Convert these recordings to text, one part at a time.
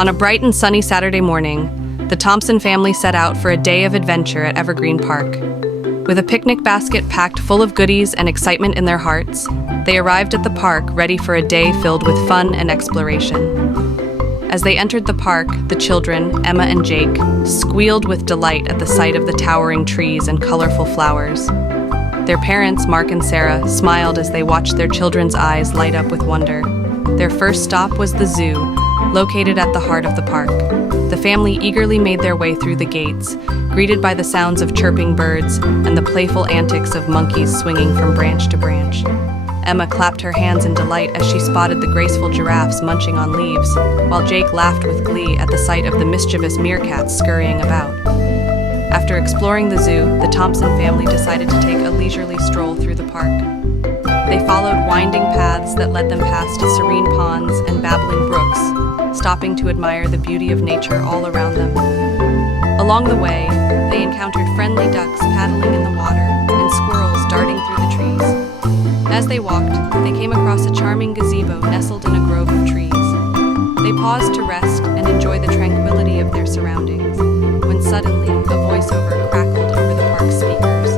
On a bright and sunny Saturday morning, the Thompson family set out for a day of adventure at Evergreen Park. With a picnic basket packed full of goodies and excitement in their hearts, they arrived at the park ready for a day filled with fun and exploration. As they entered the park, the children, Emma and Jake, squealed with delight at the sight of the towering trees and colorful flowers. Their parents, Mark and Sarah, smiled as they watched their children's eyes light up with wonder. Their first stop was the zoo, located at the heart of the park. The family eagerly made their way through the gates, greeted by the sounds of chirping birds and the playful antics of monkeys swinging from branch to branch. Emma clapped her hands in delight as she spotted the graceful giraffes munching on leaves, while Jake laughed with glee at the sight of the mischievous meerkats scurrying about. After exploring the zoo, the Thompson family decided to take a leisurely stroll through the park. They followed winding paths that led them past serene ponds and babbling brooks, stopping to admire the beauty of nature all around them. Along the way, they encountered friendly ducks paddling in the water and squirrels darting through the trees. As they walked, they came across a charming gazebo nestled in a grove of trees. They paused to rest and enjoy the tranquility of their surroundings, when suddenly a voiceover crackled over the park speakers.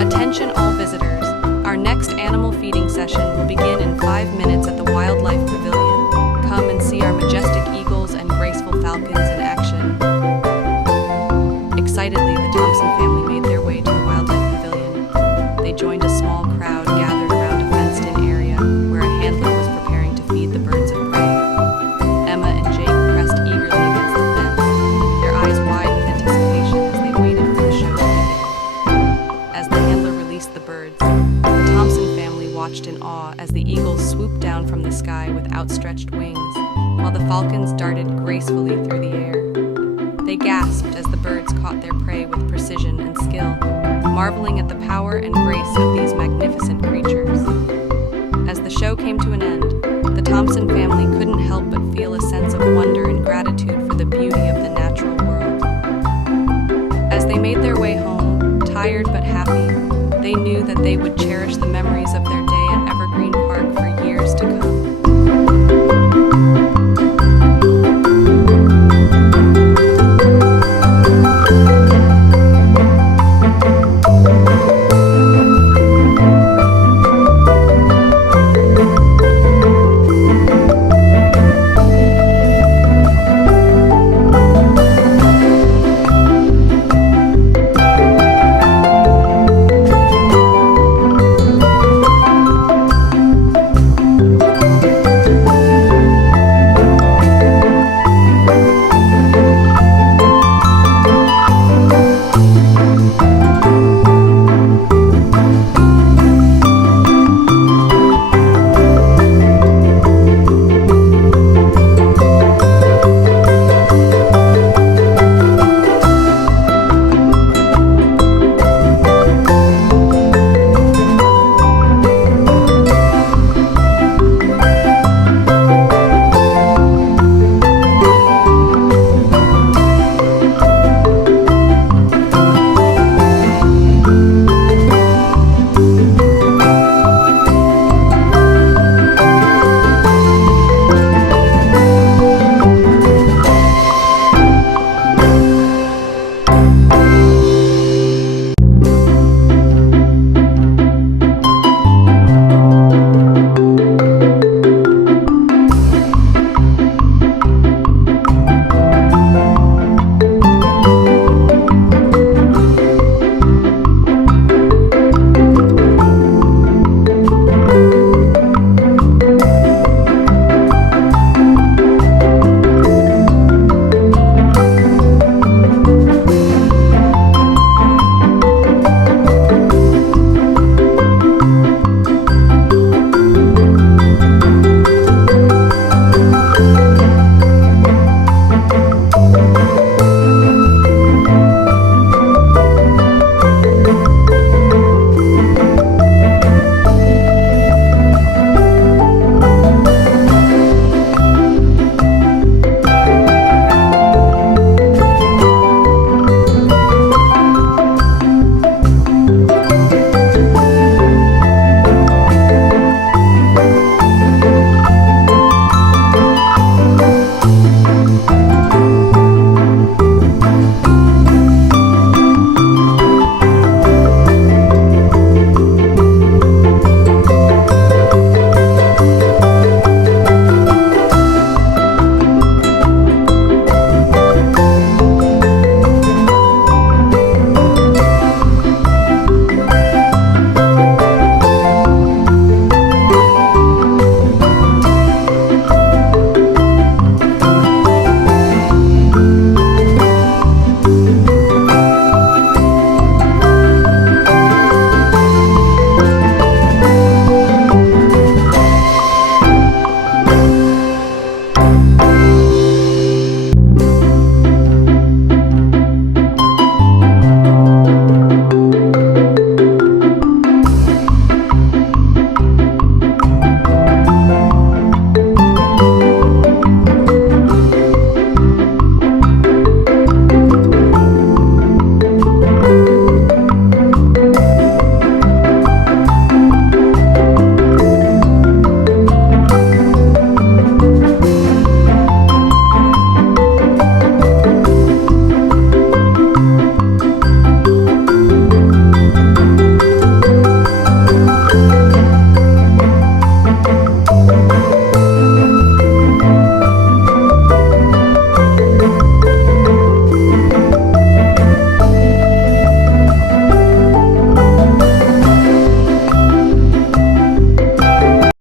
Attention all visitors. Our next animal feeding session will begin in 5 minutes at the Wildlife Pavilion. Come and see our majestic eagles and graceful falcons in action. Excitedly, the Thompson family made their way to the Wildlife Pavilion. They joined a small crowd gathered around a fenced-in area where a handler was preparing to feed the birds of prey. Emma and Jake pressed eagerly against the fence, their eyes wide with anticipation as they waited for the show to begin. As the handler released the birds, the Thompson family watched in awe as the eagles swooped down from the sky with outstretched wings, while the falcons darted gracefully through the air. They gasped as the birds caught their prey with precision and skill, marveling at the power and grace of these magnificent creatures. As the show came to an end, the Thompson family couldn't help but feel a sense of wonder and gratitude for the beauty of the natural world. As they made their way home, tired but happy, they knew that they would cherish the memories of their